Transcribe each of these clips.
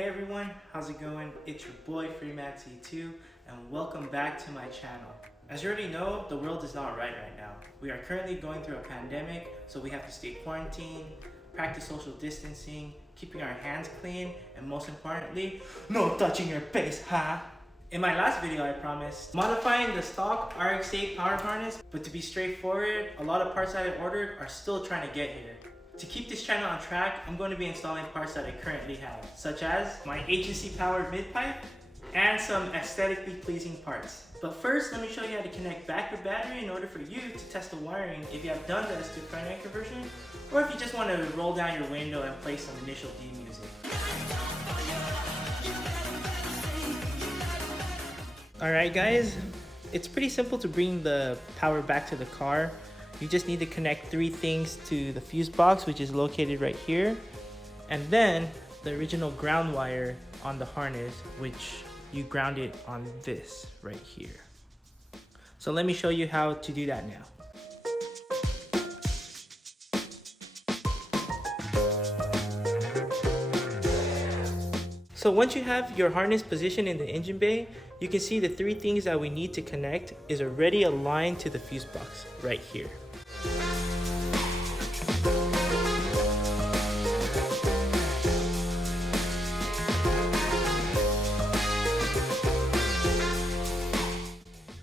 Hey everyone, how's it going? It's your boy FreeMaxE2 and welcome back to my channel. As you already know, the world is not right now. We are currently going through a pandemic, so we have to stay quarantined, practice social distancing, keeping our hands clean, and most importantly, no touching your face, huh? In my last video, I promised modifying the stock RX8 power harness, but to be straightforward, a lot of parts that I ordered are still trying to get here. To keep this channel on track, I'm going to be installing parts that I currently have, such as my agency-powered mid-pipe and some aesthetically pleasing parts. But first, let me show you how to connect back your battery in order for you to test the wiring if you have done the S to primary conversion, or if you just want to roll down your window and play some initial D music. Alright guys, it's pretty simple to bring the power back to the car. You just need to connect 3 things to the fuse box, which is located right here, and then the original ground wire on the harness, which you ground it on this right here. So let me show you how to do that now. So once you have your harness positioned in the engine bay, you can see the 3 things that we need to connect is already aligned to the fuse box right here.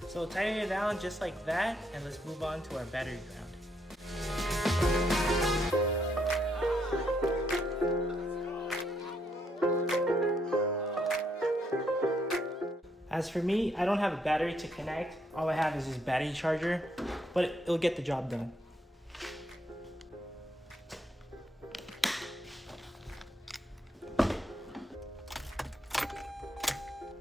So tighten it down just like that, and let's move on to our battery ground. As for me, I don't have a battery to connect. All I have is this battery charger, but it'll get the job done.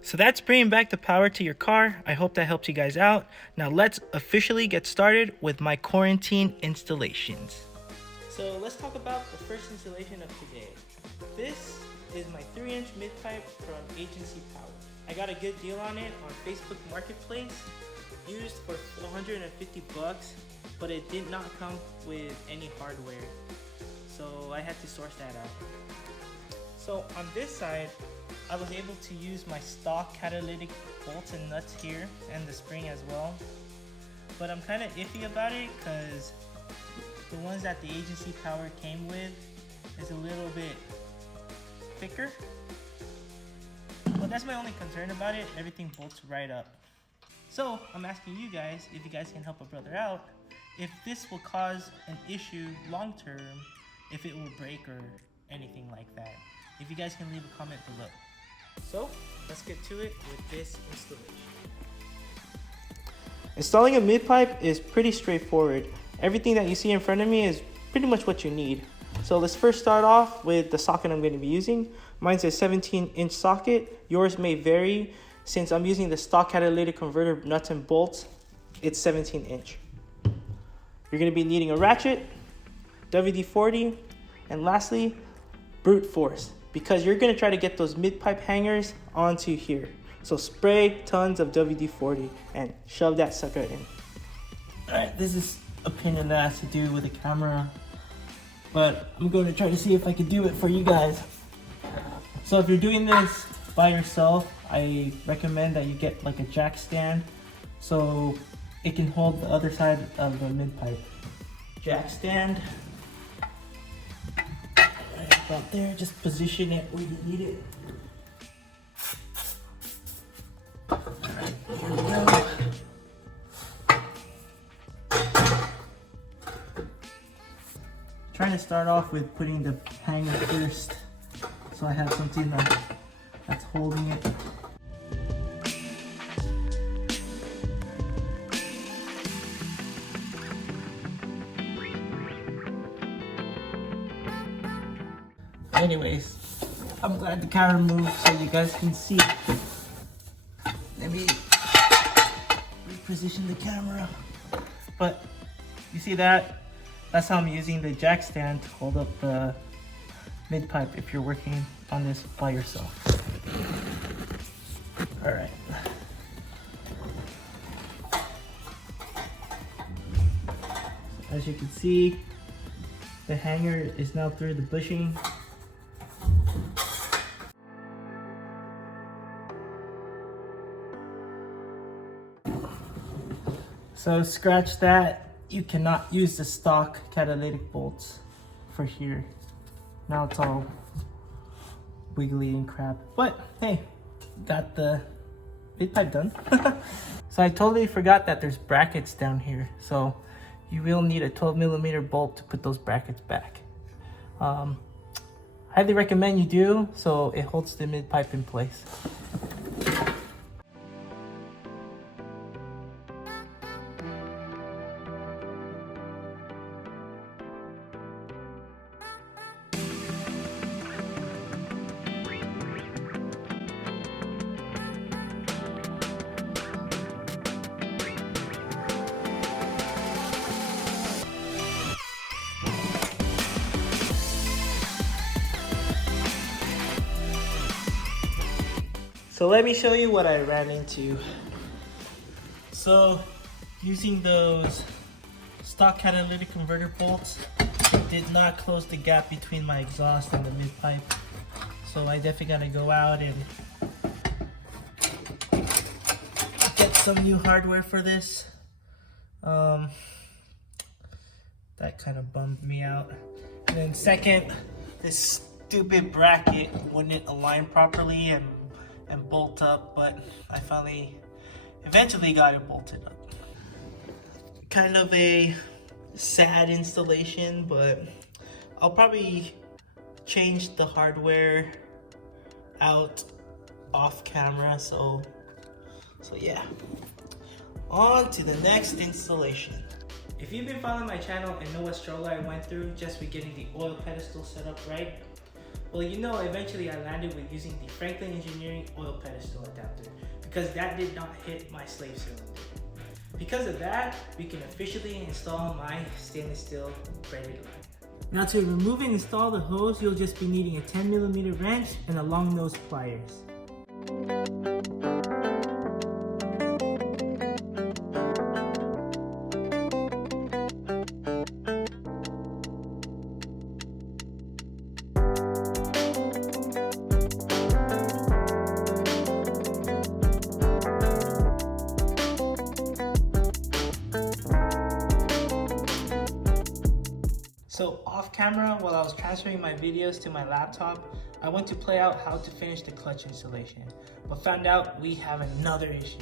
So that's bringing back the power to your car. I hope that helped you guys out. Now let's officially get started with my quarantine installations. So let's talk about the first installation of today. This is my 3-inch mid-pipe from Agency Power. I got a good deal on it on Facebook Marketplace, used for 450 bucks, but it did not come with any hardware, so I had to source that out. So on this side, I was able to use my stock catalytic bolts and nuts here, and the spring as well, but I'm kind of iffy about it because the ones that the Agency Power came with is a little bit thicker. But that's my only concern about it. Everything bolts right up. So I'm asking you guys if you guys can help a brother out, if this will cause an issue long term, if it will break or anything like that. If you guys can leave a comment below. So let's get to it with this installation. Installing a mid-pipe is pretty straightforward. Everything that you see in front of me is pretty much what you need. So let's first start off with the socket I'm going to be using. Mine's a 17-inch socket. Yours may vary. Since I'm using the stock catalytic converter nuts and bolts, it's 17-inch. You're going to be needing a ratchet, WD-40, and lastly, brute force, because you're going to try to get those mid-pipe hangers onto here. So spray tons of WD-40 and shove that sucker in. Alright, this is a pain in the ass to do with a camera, but I'm going to try to see if I can do it for you guys. So if you're doing this by yourself, I recommend that you get like a jack stand so it can hold the other side of the mid-pipe. Jack stand. Right about there, just position it where you need it. Alright, here we go. Trying to start off with putting the hanger first, so I have something that's holding it. Anyways, I'm glad the camera moved so you guys can see. Let me reposition the camera. But you see that? That's how I'm using the jack stand to hold up the mid-pipe if you're working on this by yourself. Alright. As you can see, the hanger is now through the bushing. So scratch that. You cannot use the stock catalytic bolts for here. Now it's all wiggly and crap. But hey, got the Midpipe done. So I totally forgot that there's brackets down here. So you will need a 12mm bolt to put those brackets back. Highly recommend you do, so it holds the Midpipe in place. So let me show you what I ran into. So using those stock catalytic converter bolts did not close the gap between my exhaust and the Midpipe. So I definitely gotta go out and get some new hardware for this. That kind of bummed me out. And then second, this stupid bracket wouldn't align properly and bolt up, but I eventually got it bolted up. Kind of a sad installation, but I'll probably change the hardware out off camera, so yeah. On to the next installation. If you've been following my channel and know what struggle I went through just with getting the oil pedestal set up right, well, you know, eventually I landed with using the Franklin Engineering oil pedestal adapter because that did not hit my slave cylinder. Because of that, we can officially install my stainless steel braided line. Now to remove and install the hose, you'll just be needing a 10mm wrench and a long nose pliers. So off camera, while I was transferring my videos to my laptop, I went to play out how to finish the clutch installation, but found out we have another issue.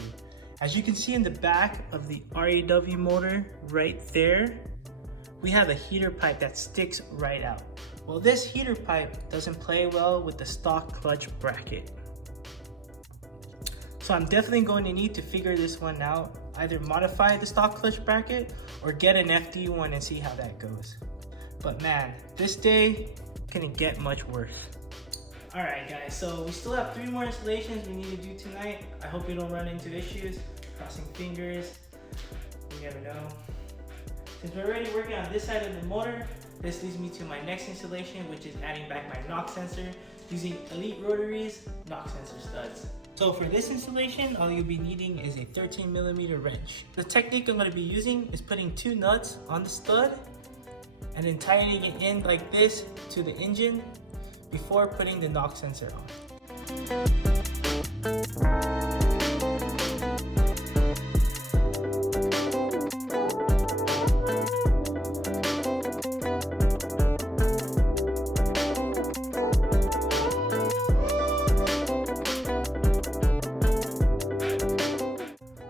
As you can see in the back of the RAW motor right there, we have a heater pipe that sticks right out. Well, this heater pipe doesn't play well with the stock clutch bracket. So I'm definitely going to need to figure this one out, either modify the stock clutch bracket or get an FD one and see how that goes. But man, this day couldn't get much worse. Alright guys, so we still have 3 more installations we need to do tonight. I hope we don't run into issues. Crossing fingers, you never know. Since we're already working on this side of the motor, this leads me to my next installation, which is adding back my knock sensor using Elite Rotaries knock sensor studs. So for this installation, all you'll be needing is a 13mm wrench. The technique I'm going to be using is putting 2 nuts on the stud and then tightening it in like this to the engine before putting the knock sensor on.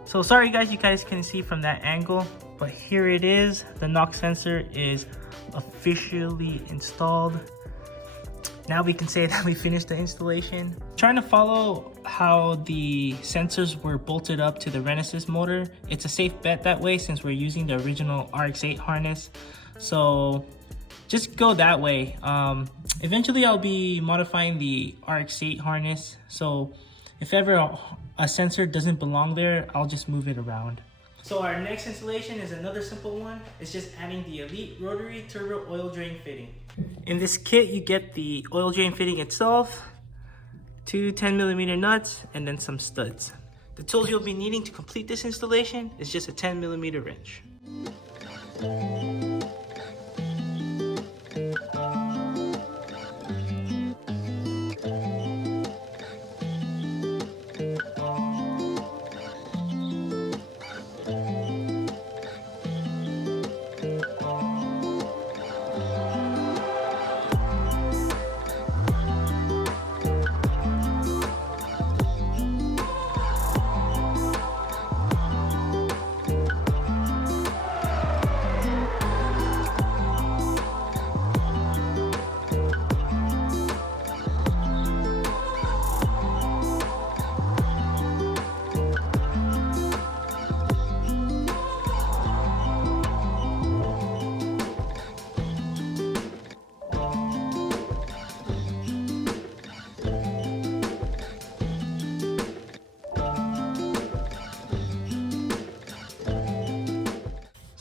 So sorry guys, you guys couldn't see from that angle, but here it is. The knock sensor is officially installed. Now we can say that we finished the installation. Trying to follow how the sensors were bolted up to the Renesas motor. It's a safe bet that way since we're using the original RX8 harness. So just go that way. Eventually I'll be modifying the RX8 harness. So if ever a sensor doesn't belong there, I'll just move it around. So our next installation is another simple one. It's just adding the Elite Rotary Turbo Oil Drain Fitting. In this kit, you get the oil drain fitting itself, 2 10mm nuts, and then some studs. The tools you'll be needing to complete this installation is just a 10mm wrench.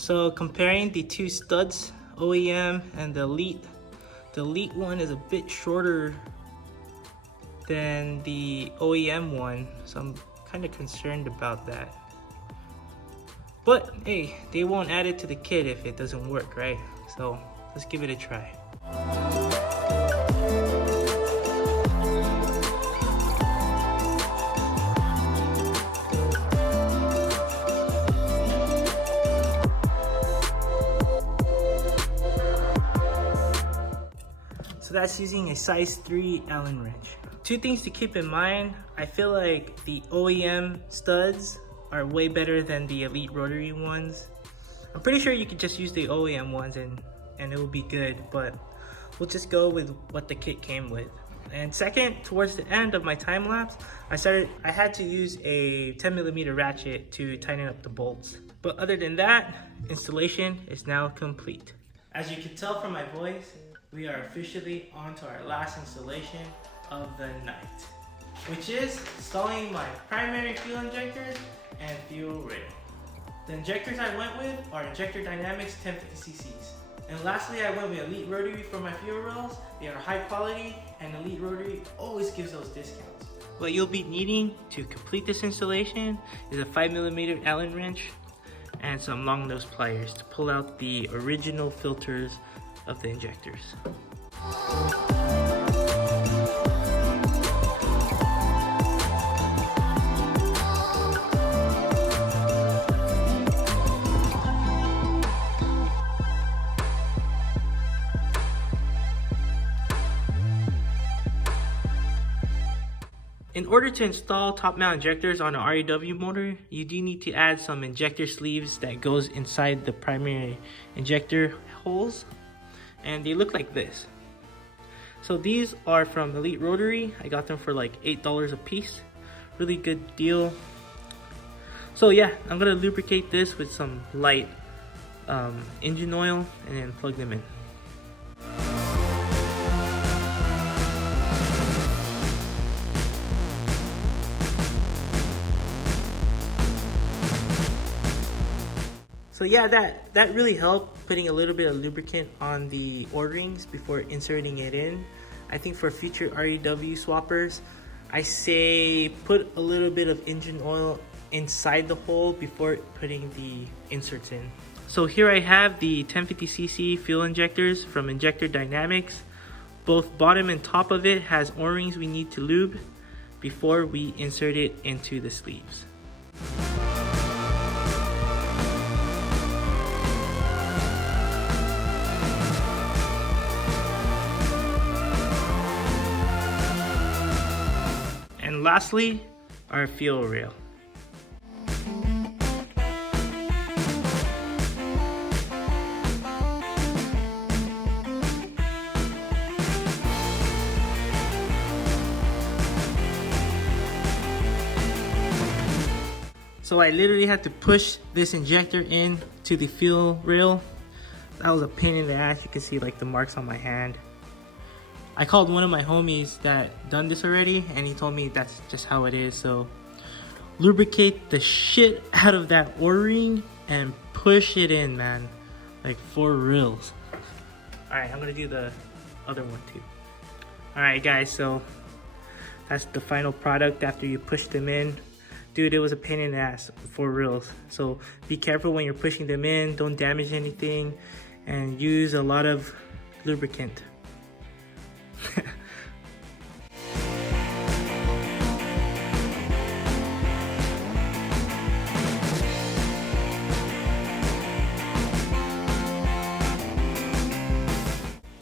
So comparing the two studs, OEM and the Elite one is a bit shorter than the OEM one, so I'm kind of concerned about that. But hey, they won't add it to the kit if it doesn't work, right? So let's give it a try. So that's using a size 3 Allen wrench. Two things to keep in mind. I feel like the OEM studs are way better than the Elite rotary ones. I'm pretty sure you could just use the OEM ones and it will be good, but we'll just go with what the kit came with. And second, towards the end of my time lapse, I had to use a 10mm ratchet to tighten up the bolts. But other than that, installation is now complete. As you can tell from my voice, we are officially on to our last installation of the night, which is installing my primary fuel injectors and fuel rail. The injectors I went with are Injector Dynamics 1050cc's. And lastly, I went with Elite Rotary for my fuel rails. They are high quality, and Elite Rotary always gives those discounts. What you'll be needing to complete this installation is a 5mm Allen wrench and some long nose pliers to pull out the original filters of the injectors. In order to install top mount injectors on an REW motor, you do need to add some injector sleeves that goes inside the primary injector holes, and they look like this. So these are from Elite Rotary. I got them for like $8 a piece. Really good deal. So yeah, I'm gonna lubricate this with some light engine oil and then plug them in. So yeah, that really helped, putting a little bit of lubricant on the O-rings before inserting it in. I think for future REW swappers, I say put a little bit of engine oil inside the hole before putting the inserts in. So here I have the 1050cc fuel injectors from Injector Dynamics. Both bottom and top of it has O-rings we need to lube before we insert it into the sleeves. And lastly, our fuel rail. So I literally had to push this injector in to the fuel rail. That was a pain in the ass. You can see like the marks on my hand. I called one of my homies that done this already, and he told me that's just how it is. So lubricate the shit out of that O-ring and push it in, man, like for reals. All right, I'm gonna do the other one too. All right guys, so that's the final product after you push them in. Dude, it was a pain in the ass, for reals. So be careful when you're pushing them in, don't damage anything, and use a lot of lubricant.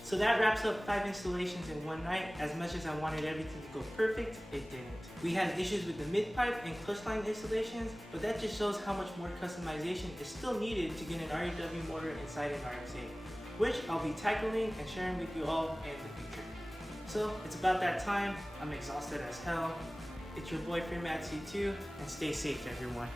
So that wraps up 5 installations in one night. As much as I wanted everything to go perfect, it didn't. We had issues with the mid-pipe and clutch line installations, but that just shows how much more customization is still needed to get an REW motor inside an RX8, which I'll be tackling and sharing with you all in the future. So it's about that time. I'm exhausted as hell. It's your boy Freeman C2, and stay safe everyone.